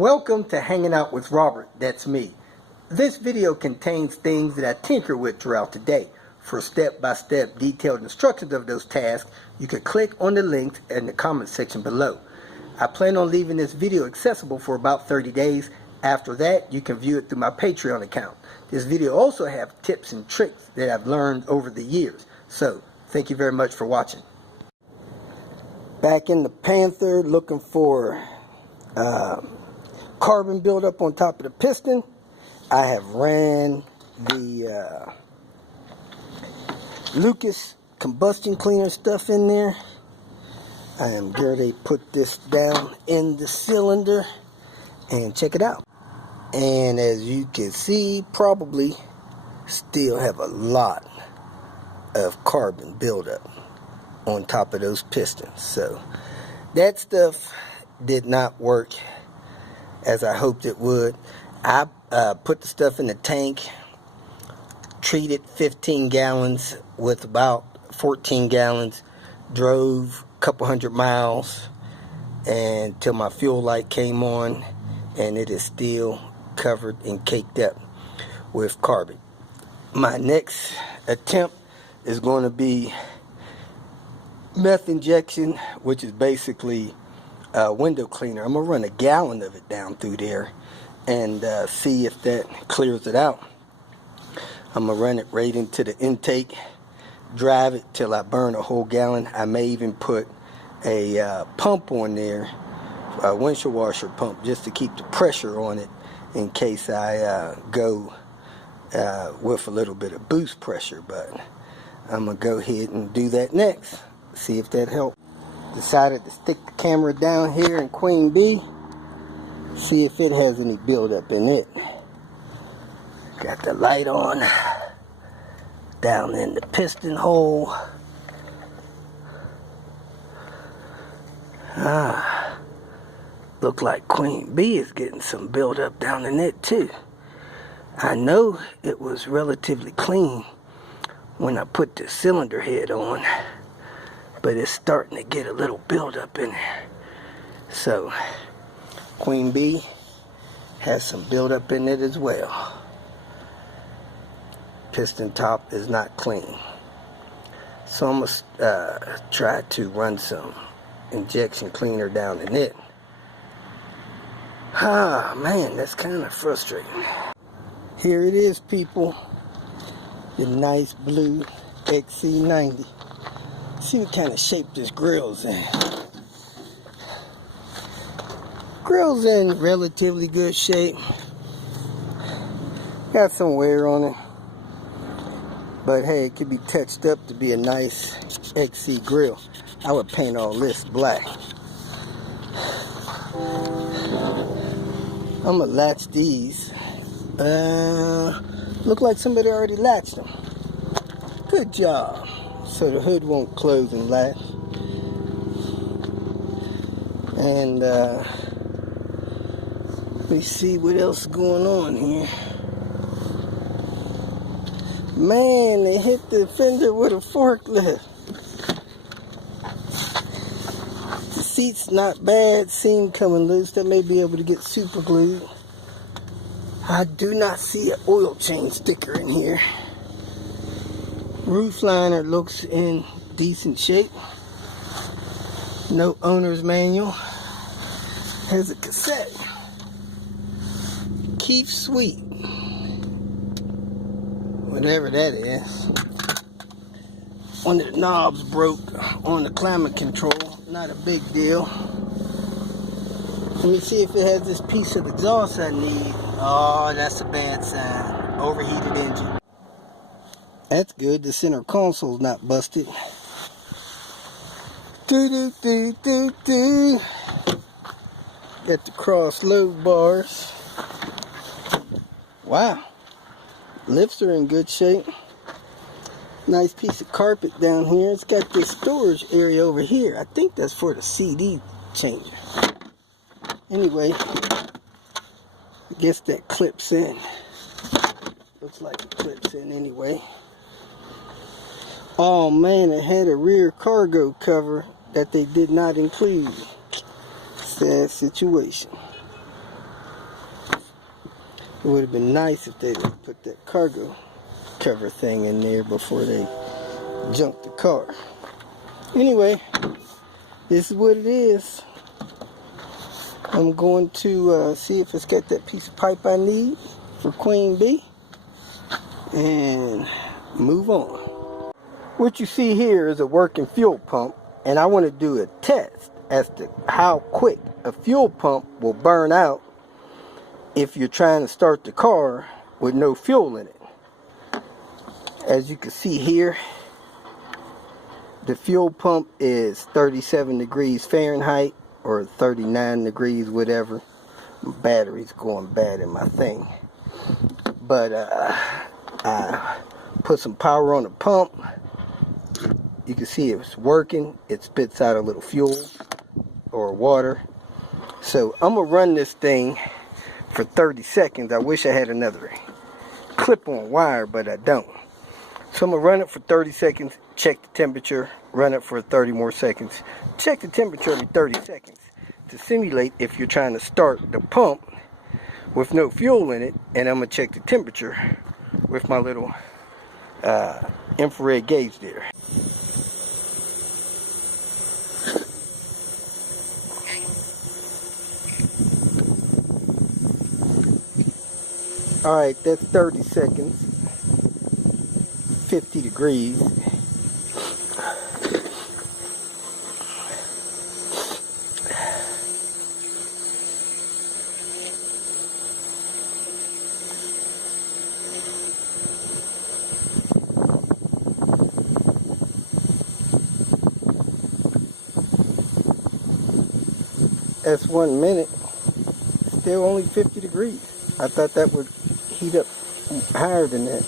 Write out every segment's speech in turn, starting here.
Welcome to Hanging Out with Robert, that's me. This video contains things that I tinker with throughout the day. For step-by-step detailed instructions of those tasks, you can click on the links in the comment section below. I plan on leaving this video accessible for about 30 days. After that, you can view it through my Patreon account. This video also has tips and tricks that I've learned over the years. So, thank you very much for watching. Back in the Panther looking for carbon buildup on top of the piston. I have ran the Lucas combustion cleaner stuff in there. I am here to put this down in the cylinder and check it out. And as you can see, probably still have a lot of carbon buildup on top of those pistons. So that stuff did not work as I hoped it would. I put the stuff in the tank, treated 15 gallons with about 14 gallons, drove a couple hundred miles until my fuel light came on, and it is still covered and caked up with carbon. My next attempt is going to be meth injection, which is basically window cleaner. I'm gonna run a gallon of it down through there and see if that clears it out. I'm gonna run it right into the intake, drive it till I burn a whole gallon. I may even put a pump on there, a windshield washer pump, just to keep the pressure on it in case I go with a little bit of boost pressure. But I'm gonna go ahead and do that next, see if that helps. Decided to stick the camera down here in Queen Bee, see if it has any buildup in it. Got the light on down in the piston hole. Look like Queen Bee is getting some buildup down in it too. I know it was relatively clean when I put the cylinder head on, but it's starting to get a little buildup in there. So Queen Bee has some buildup in it as well. Piston top is not clean, so I'm gonna try to run some injection cleaner down in it. Man, that's kind of frustrating. Here it is, people, the nice blue XC90. See what kind of shape this grill's in. Grill's in relatively good shape. Got some wear on it, but hey, it could be touched up to be a nice XC grill. I would paint all this black. I'm gonna latch these. Look like somebody already latched them. Good job. So the hood won't close and latch. And let me see what else is going on here. Man, they hit the fender with a forklift. The seat's not bad, seam coming loose. That may be able to get super glued. I do not see an oil change sticker in here. Roof liner looks in decent shape. No owner's manual. Has a cassette. Keep Sweet. Whatever that is. One of the knobs broke on the climate control. Not a big deal. Let me see if it has this piece of exhaust I need. Oh, that's a bad sign. Overheated engine. That's good. The center console's not busted. Got the cross load bars. Wow. Lifts are in good shape. Nice piece of carpet down here. It's got this storage area over here. I think that's for the CD changer. Anyway, I guess that clips in. Looks like it clips in anyway. Oh man, it had a rear cargo cover that they did not include. Sad situation. It would have been nice if they'd put that cargo cover thing in there before they junked the car. Anyway, this is what it is. I'm going to see if it's got that piece of pipe I need for Queen Bee and move on. What you see here is a working fuel pump, and I want to do a test as to how quick a fuel pump will burn out if you're trying to start the car with no fuel in it. As you can see here, the fuel pump is 37 degrees Fahrenheit or 39 degrees, whatever. My battery's going bad in my thing. But I put some power on the pump. You can see it's working. It spits out a little fuel or water. So I'm going to run this thing for 30 seconds. I wish I had another clip-on wire, but I don't. So I'm going to run it for 30 seconds, check the temperature, run it for 30 more seconds, check the temperature every 30 seconds to simulate if you're trying to start the pump with no fuel in it, and I'm going to check the temperature with my little infrared gauge there. Alright, that's 30 seconds, 50 degrees. That's 1 minute, still only 50 degrees. I thought that would heat up higher than that.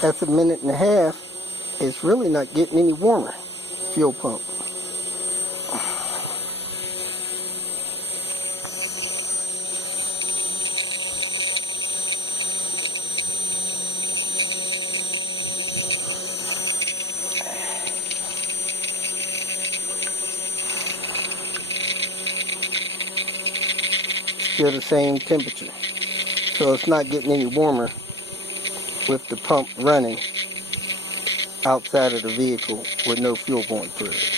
That's 1.5 minutes. It's really not getting any warmer. Fuel pump. Still the same temperature. So it's not getting any warmer with the pump running outside of the vehicle with no fuel going through it.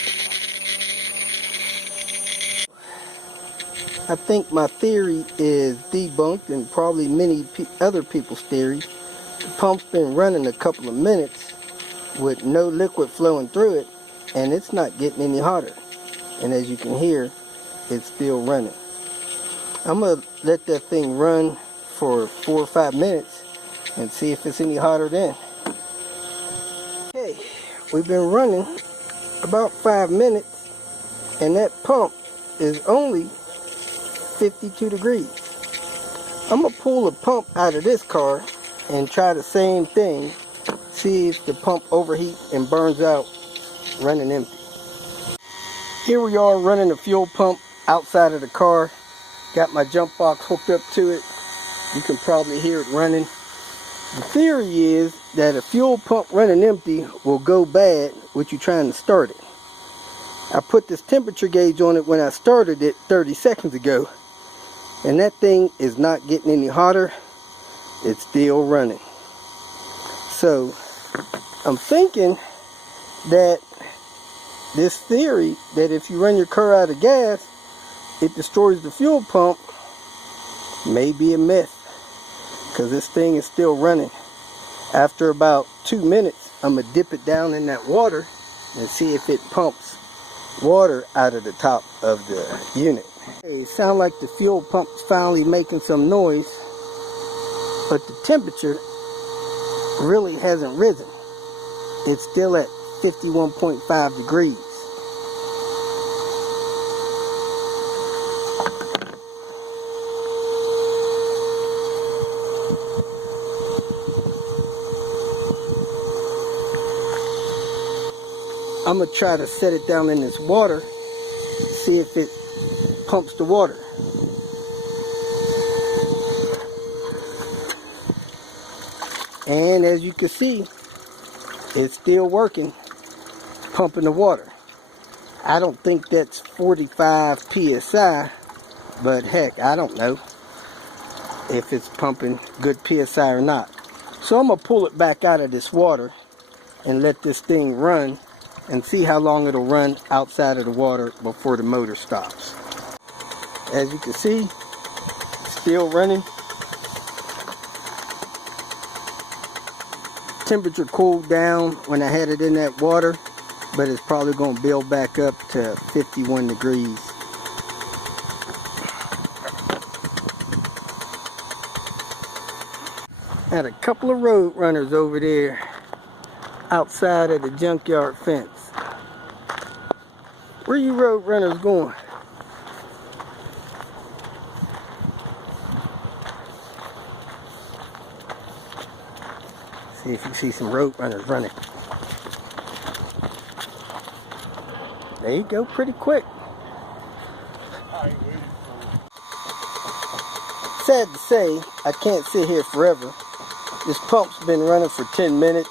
I think my theory is debunked, and probably many other people's theories. The pump's been running a couple of minutes with no liquid flowing through it, and it's not getting any hotter. And as you can hear, it's still running. I'm going to let that thing run for 4 or 5 minutes and see if it's any hotter then. Okay, we've been running about 5 minutes, and that pump is only 52 degrees. I'm going to pull the pump out of this car and try the same thing, see if the pump overheats and burns out running empty. Here we are running the fuel pump outside of the car. Got my jump box hooked up to it. You can probably hear it running. The theory is that a fuel pump running empty will go bad with you trying to start it. I put this temperature gauge on it when I started it 30 seconds ago, and that thing is not getting any hotter. It's still running. So I'm thinking that this theory that if you run your car out of gas, it destroys the fuel pump may be a myth, because this thing is still running. After about 2 minutes, I'm going to dip it down in that water and see if it pumps water out of the top of the unit. Hey, it sounds like the fuel pump's finally making some noise, but the temperature really hasn't risen. It's still at 51.5 degrees. I'm going to try to set it down in this water, see if it pumps the water. And as you can see, it's still working, pumping the water. I don't think that's 45 psi, but heck, I don't know if it's pumping good psi or not. So I'm going to pull it back out of this water and let this thing run and see how long it'll run outside of the water before the motor stops. As you can see, it's still running. Temperature cooled down when I had it in that water, but it's probably going to build back up to 51 degrees. Had a couple of road runners over there outside of the junkyard fence. Where you road runners going? See if you see some road runners running. There you go, pretty quick. Sad to say, I can't sit here forever. This pump's been running for 10 minutes.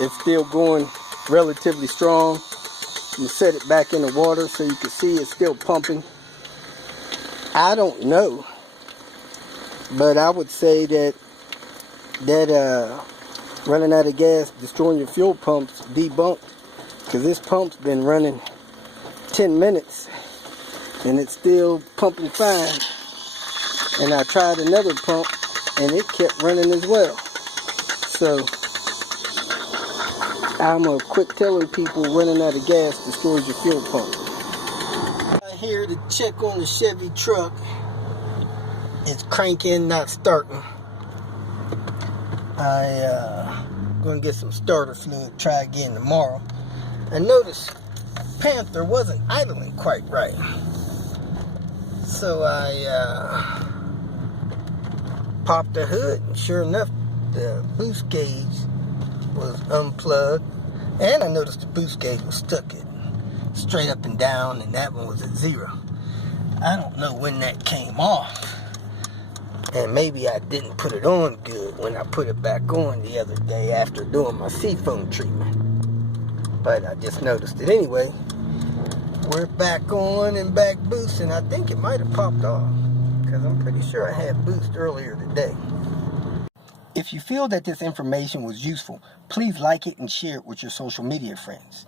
It's still going relatively strong. You set it back in the water so you can see it's still pumping. I don't know, but I would say that running out of gas, destroying your fuel pump's debunked, because this pump's been running 10 minutes and it's still pumping fine. And I tried another pump and it kept running as well. So I'm a quick telling people running out of gas destroys your fuel pump. I'm here to check on the Chevy truck. It's cranking, not starting. I'm going to get some starter fluid, try again tomorrow. I noticed Panther wasn't idling quite right. So I popped the hood, and sure enough, the boost gauge was unplugged. And I noticed the boost gauge was stuck it straight up and down, and that one was at 0. I don't know when that came off. And maybe I didn't put it on good when I put it back on the other day after doing my seafoam treatment. But I just noticed it anyway. We're back on and back boosting. I think it might have popped off, because I'm pretty sure I had boost earlier today. If you feel that this information was useful, please like it and share it with your social media friends.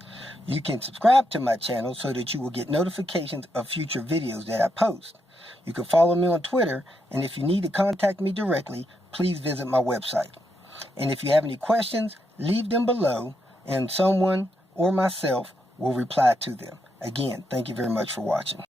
You can subscribe to my channel so that you will get notifications of future videos that I post. You can follow me on Twitter, and if you need to contact me directly, please visit my website. And if you have any questions, leave them below, and someone or myself will reply to them. Again, thank you very much for watching.